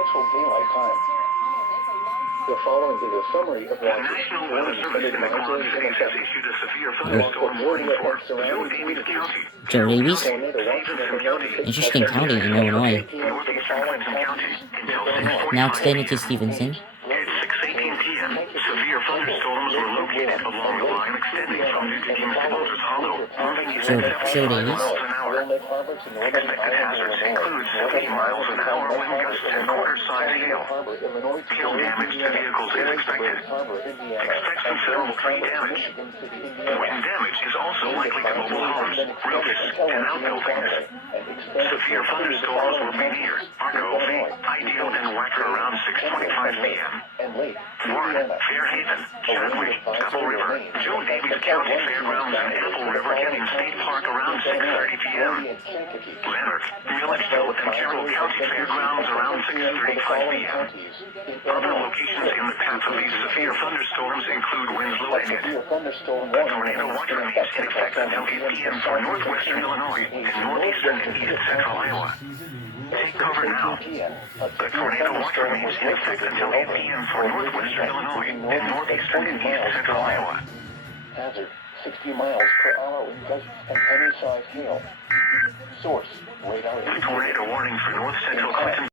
Central Daylight Time. The following is a summary of the National Weather Service in the Quad Cities has issued a severe thunderstorm warning for Joe Davies County. Joe Davies? Davidson County. Interesting county in Illinois. Northeastern Clinton County until 6:45 Now extended to Stevenson. At 6:18 p.m., severe thunderstorms were located along the line extending from New Diggins to Walters Hollow, moving east at 75 miles an hour. Expected hazards include 70 miles an hour wind gusts and quarter-size hail. Hail damage to vehicles is expected. Expect considerable tree damage. Wind damage is also likely to mobile homes, roofs, and outbuildings. Severe thunderstorms will be near Argo, Ideal, and Wacker around 6:25 p.m. Warren, Fairhaven, Chadwick, Double River, Joe Davies County Fairgrounds, and Apple River Canyon State Park around 6:30 p.m. Leonard, Milledgeville, and Carroll County Fairgrounds around 6:35 p.m. Other locations in the path of these severe thunderstorms include winds low and mid. A tornado watch remains in effect until 8 p.m. for northwestern Illinois and northeastern and east central Iowa. Take cover now. The tornado watch remains in effect until 8 p.m. for northwestern Illinois and northeastern and east central Iowa. Hazard, 60 miles per hour with gusts and penny-sized hail. Source, radar. The tornado warning for north central Clinton